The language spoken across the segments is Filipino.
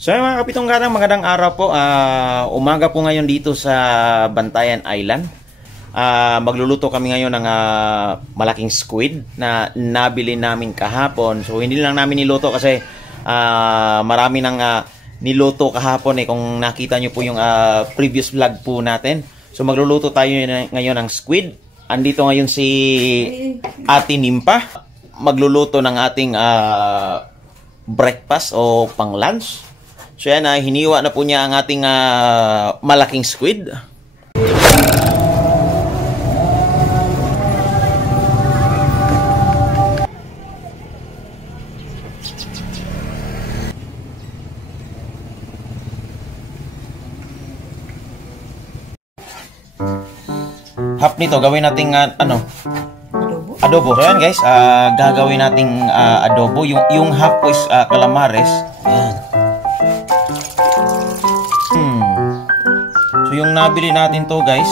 So mga kapitong gatang, magandang araw po. Umaga po ngayon dito sa Bantayan Island. Magluluto kami ngayon ng malaking squid na nabili namin kahapon. So hindi lang namin niluto kasi marami nang niluto kahapon kung nakita nyo po yung previous vlog po natin. So magluluto tayo ngayon ng squid. Andito ngayon si Ate Nimpa. Magluluto ng ating breakfast o pang lunch. So yan, hiniwa na po niya ang ating malaking squid. Half nito, gawin nating adobo. So yan guys, gagawin nating adobo. Yung half po is calamares. Yan. So yung nabili natin to guys,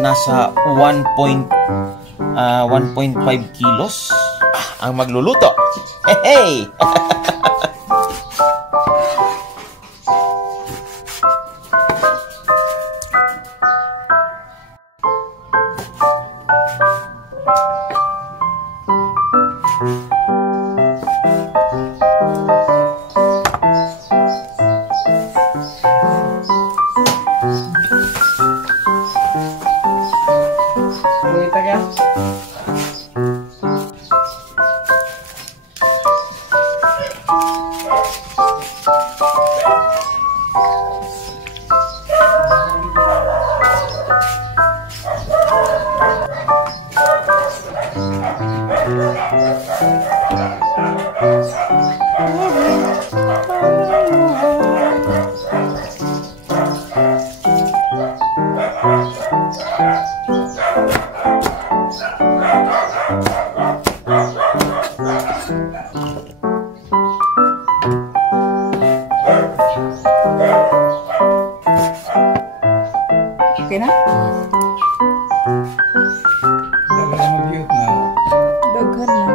nasa 1.5 kilos ang magluluto. Hey! Okay na? Daghan na.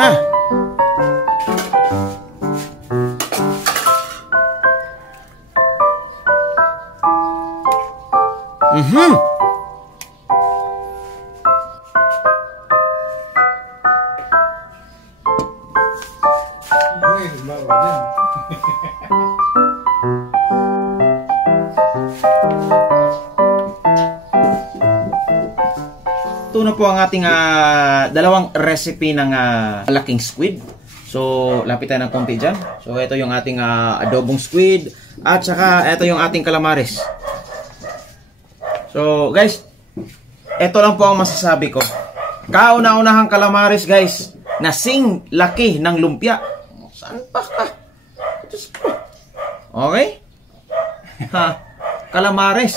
Ha? Ito na po ang ating dalawang recipe ng malaking squid. So, lapit tayo ng konti dyan. So, ito yung ating adobong squid. At saka, ito yung ating calamares. So, guys, ito lang po ang masasabi ko. Kauna-unahang calamares, guys, na sing laki ng lumpia. Saan pa ka? Okay? Ha, calamares.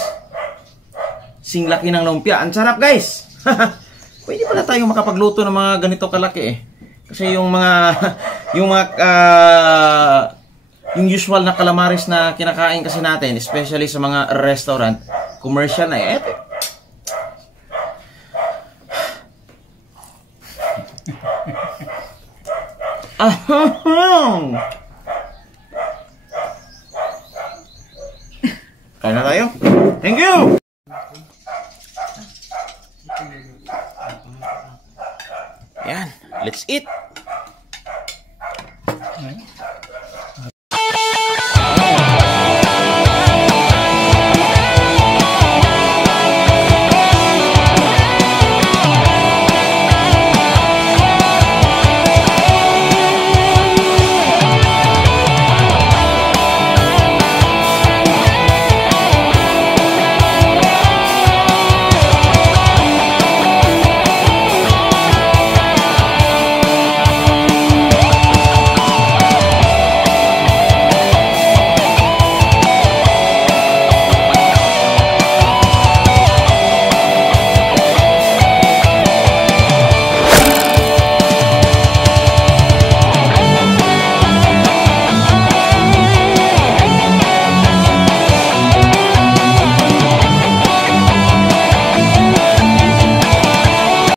Sing laki ng lumpia. Ang sarap, guys. Pwede pala tayong makapagluto ng mga ganito kalaki eh. Kasi yung mga yung usual na calamares na kinakain kasi natin, especially sa mga restaurant, commercial na eh. Kain na tayo. Thank you! Yan, let's eat!